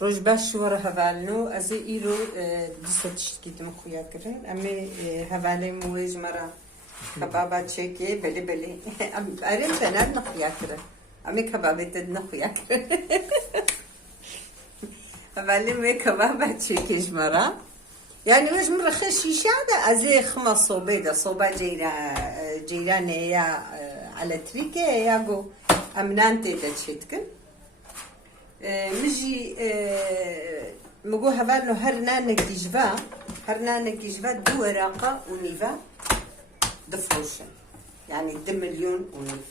روز باش ورا هفالنو از ایرو دیست شکیدم خویا کردن اما هفالی مویز مرا کبابا چکی بله ارم تناد نخویا کردن اما کبابی تد نخویا کردن هفالی موی کبابا چکیش مرا يعني واش مرخص شيشة هذا أزي خمس صوبة صوبة جيران يا على تريكة يا جو أمنانتي تشيتكن مجي مجو هفالو هرنا نكيجفا دو ورقة ونيفا دفروشن يعني دم مليون ونيف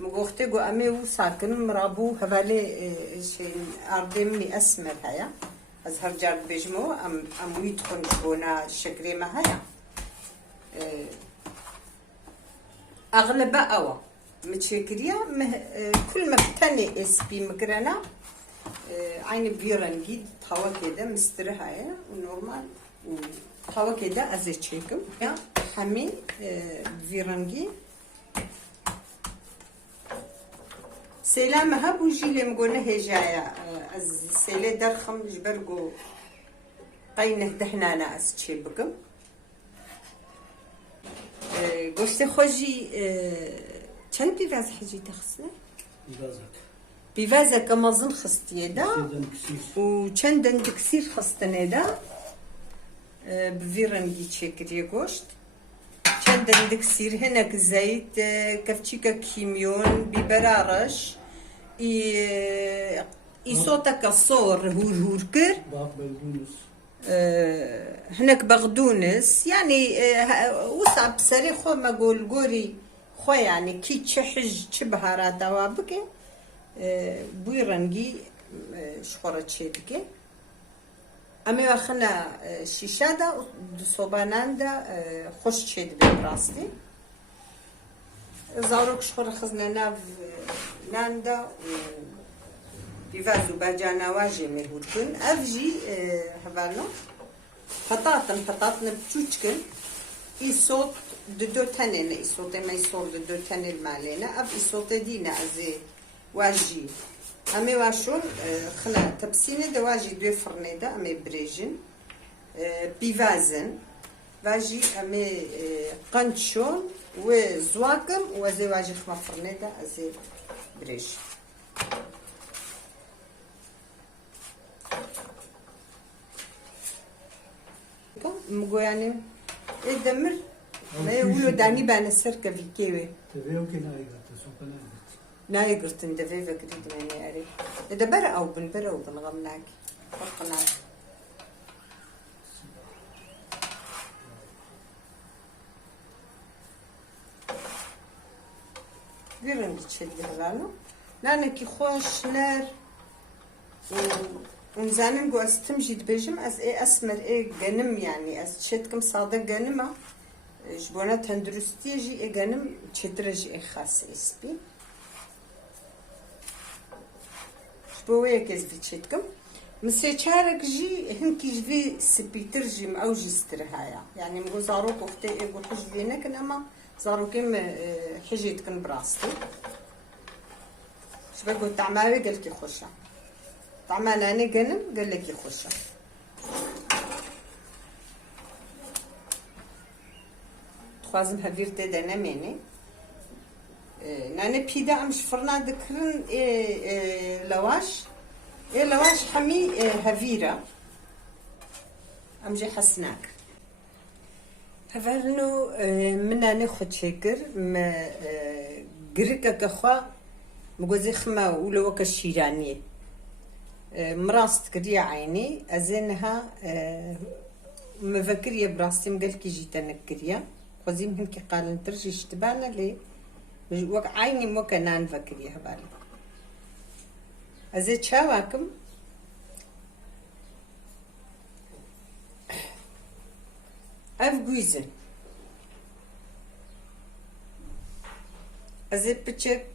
مجو اختجو أمي وساكن مرابو هفالي شيء أردمني أسمر هيا أزهر جارد بيجمو أم ويدخل شبونا شكري ما هيا أغلب أوا متشكريا كل ما بتاني اس بي مقرنا عيني بيرنجي تخوا كده مسترها يا ونورمال تخوا كده أزيد شيكم يا حمي بيرنجي سلامها بوجي اللي مقولنا هي جاية السيلة درخم جبرقو قينه دحنانا أسشي بكم قلت خوجي كان بيفاز حجي تخصنا بيفازك أمازن خستي دا وكان دند كسير خستنا دا بفيرنجي تشكري قشت كان دند كسير هناك زيت كفتشيكا كيميون ببرارش صوتك الصور هور كر هناك بغدونس يعني وصع بسري خو ما قول قوري خو يعني كي تشحج تشبهارات وابكي بويرنجي شخورة تشيدكي أمي واخنا شيشادا صوباناندا خوش تشيد براستي زاروك شخورة خزنا ناف ناندا بيفازو باجانا واجي مهوركن أفجي هفالنا حطاتنا بتوچكن اي صوت دو تنين اي صوت ما يصور دو تنين مالينا اف اي صوت دينا ازي واجي امي واشون خنا تبسيني دا واجي دو فرنيدا امي بريجن بيفازن واجي امي قنشون وزواكم وزي واجي خما فرنيدا ازي بريج مقو يعني الدمر ما يقولوا داني بان السركة في كيوي تبيو كنا يقرت سوقنا نا يقرت اندفي فكريد ماني أري إذا برا أو بنغمناك فرقناك بيرن تشد هلانو لانا كي خوش نار ونزانن قو استمجي دبجم از اي اسمر اي جنم يعني از تشتكم صادق جنمه جبونا تندرستي جي اي جنم تشدرج اي خاص اسبي جبوية كيز في تشتكم مسي شارك جي هنكي جفي سبيتر جي او جسترهايا يعني مقو زاروك وقتي اي قو حجبينك انما زاروكيم حجيتكن براستي شبكو تعماري قلتي خوشا طعمنا أنا جنم قال لك يخش خوازم هفير تدنا مني نانا بيدا أم شفرنا ذكرن لواش لواش حمي هفيرة أم جي حسناك هفرنو من أنا خد شكر ما قريكا كخوا مجوزي خما ولو كشيرانية مراست كريا عيني أزينها مفكرية براستي مقال كي جيت أنا كريا خوزي مهم كي قال نترجي اشتبانا لي عيني موكا نان فكرية هبالي أزيد شاواكم أفقويزن أزيد بتشك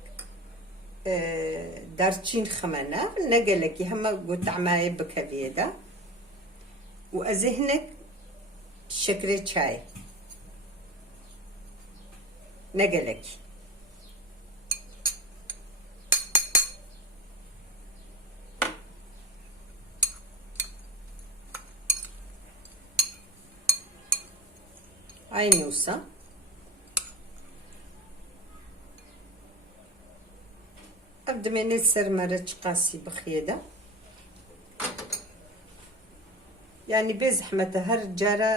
دارتشين خمانة نقلكي هما قلت عماي بكبيدا وأزهنك شكري شاي نقلكي عيني وسا أبدا من السر مرج قاسي بخيدة يعني بزحمة هر جارة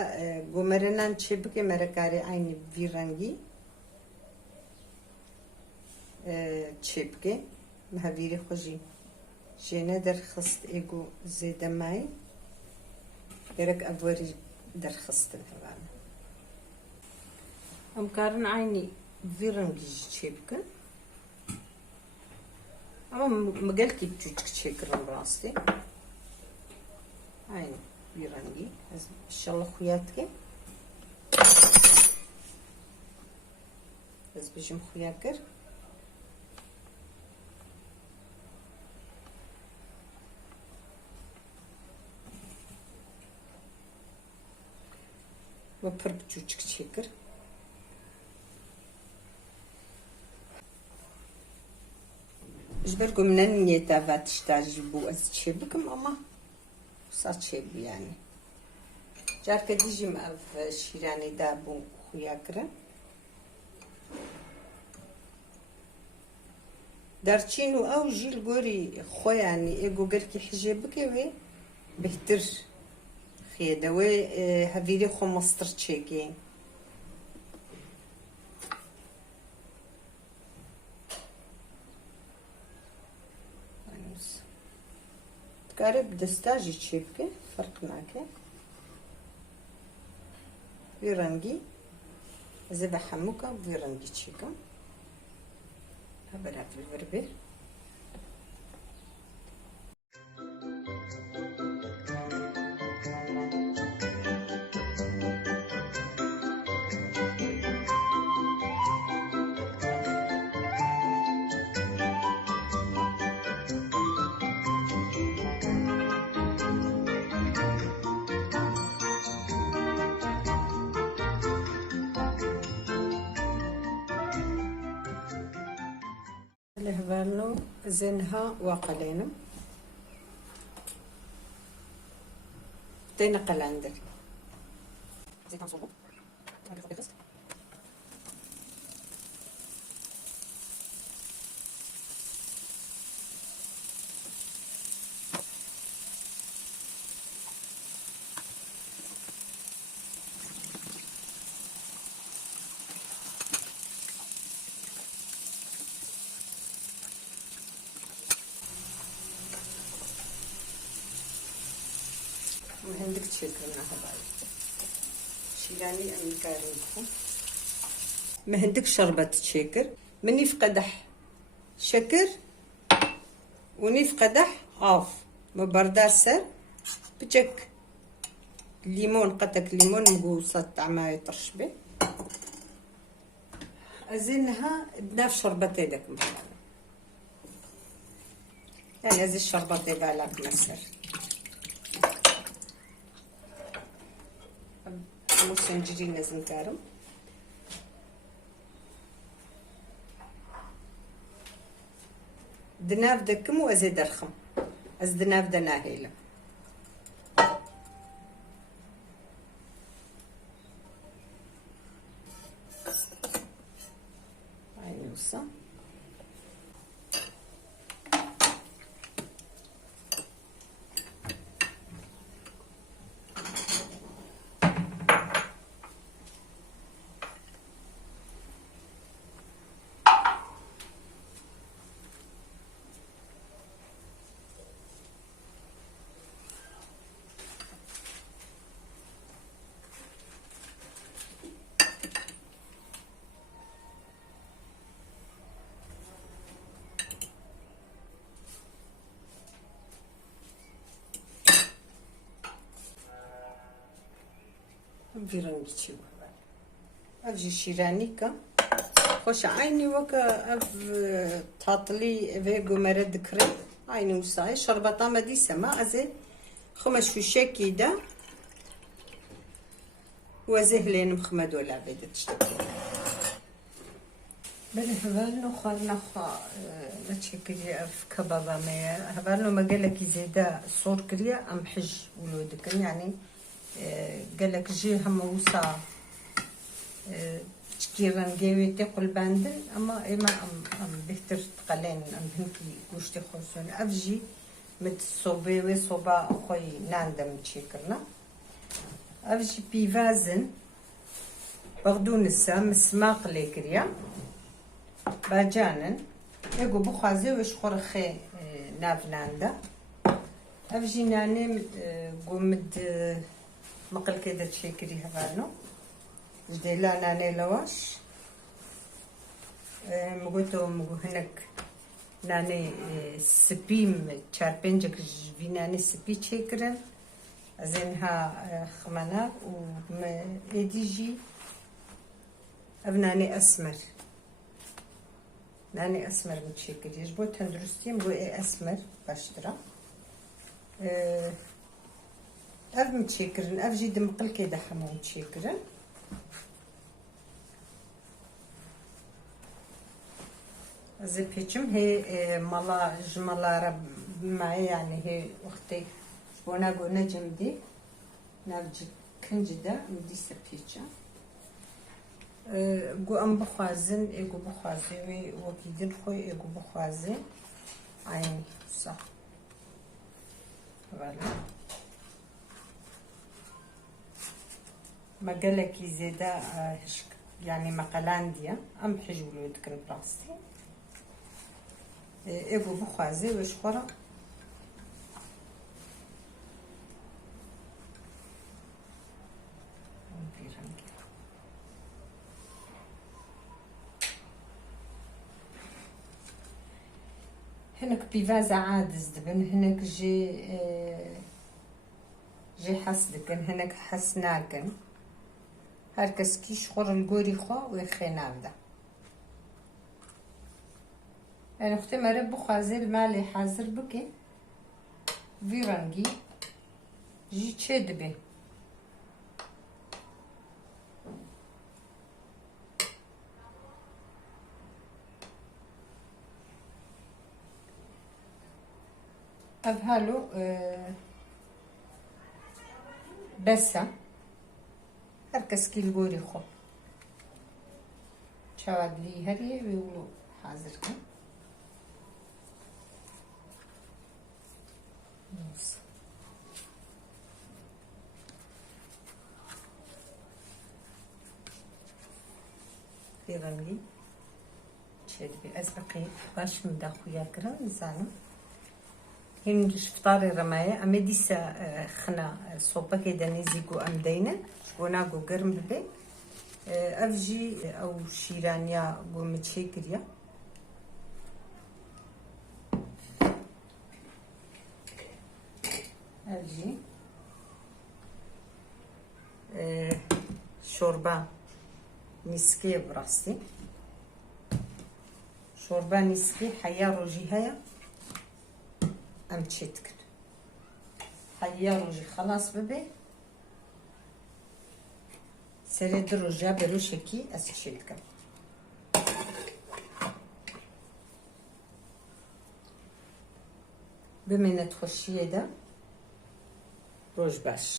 قمرنا نشبك مركاري عيني بفيرانجي تشبكي مهافيري خوجي جينا در خست ايجو زيدا معي يرك افوري در خست الهوان ام كارن عيني فيرانجي تشبكي اما مقالكي بتوجك تشكرن براستي عيني فيرانجي ان شاء الله خوياتك بس بجم خوياكر وبر بتوجك تشكر جبركم من النيتا فاتشتاج بو ازتشبكم اما ساتشب يعني جارك ديجي مأف شيراني دابو خوياكرا دارتشينو او جيل قوري خوياني ايقو قركي حجابك وي بهتر خيدا وي هفيري خو مصطر تشيكي تقارب دستاجي تشيبكي فرق معك فيرانجي زبا حموكا فيرانجي تشيكا هبرها في البربر لهبالو زينها وقلينا بدينا قل عندك زيت نصوبو وهندك تشكرنا هباي شيلاني امكاريكم ما هندك شربة شكر مني في قدح شكر وني في قدح عاف مبردار سر بجك ليمون قطك ليمون مقوصة طعمها يطرشبه ازينها بنفس شربتي داك مثلا يعني ازي الشربتي بالك مسر موسنجري لازم كارم دناف دكم وازيد رخم از دناف دناهيله هاي نوصل فيرانجي تشيو اجي شيرانيكا خوش عيني وكا اف تاطلي فيغو مرد كري عيني وصاي شربطة مدي سما ازي خمش في شاكي دا وزهلين مخمد ولا بيدة تشتكي بل هبالنو خالنا خا لا تشكري اف كبابا ميا هبالنو ما قالك زيدا صور كريا ام حج ولودك يعني قالك جي هم وصا تشكي رنجيويتي قل باندن اما اما ام بهتر تقلين ام هنكي قوشتي خوشون افجي مت صوبيوي صوبا خوي ناندم تشيكرنا افجي بيفازن بغدون السام سماق ليكريا باجانن اگو بخوازي وش خورخي نافناندا افجي نانم قومد مقل كده تشيكري هفانو جديلا ناني لواش مقوتو مقو هناك ناني سبيم تشاربنجك جبي ناني سبي تشيكرن ازينها خمانا وإيديجي ابناني اسمر ناني اسمر متشيكر يجبو تندرستيم بو اي اسمر باشترا اف متشيكرن اف جي دمقل كده حمو متشيكرن زي بيتشم هي مالا جمالا رب معي يعني هي وقتي وانا قو نجم دي نافجي كنجدا مدي سبيتشا قو ام بخوازن ايقو بخوازي وكيدن خوي ايقو بخوازي عين صح فوالا مقالكي زيدا يعني مقالانديا ام حجولو دكن بلاستي ايقو بخوازي وش خورا هناك بيفازا عادز دبن هناك جي حسدكن هناك حسناكن هركس كيش خور الجوري خو ويخيناف ده انا اختي مرب بخازل مالي حاضر بكي فيرانجي جي تشد بي أفهلو بسا هركس كيل جوري خو شواد لي هري ويقولوا حاضر كن نوص في رملي شد بأزبقي باش مداخو ياكرا نزانو هنجش فطاري رماية أما ديسا خنا صوبا كده نزيقو أم دينا شكوناقو قرم ببي أفجي أو شيرانيا قو متشيكريا أفجي شوربا نسكي براسي شوربا نسكي حيا روجي هيا ام تشيتكن حيا روجي خلاص ببي سريد روجا بروشكي اس تشيتكن بمنة تخشي ده روج باش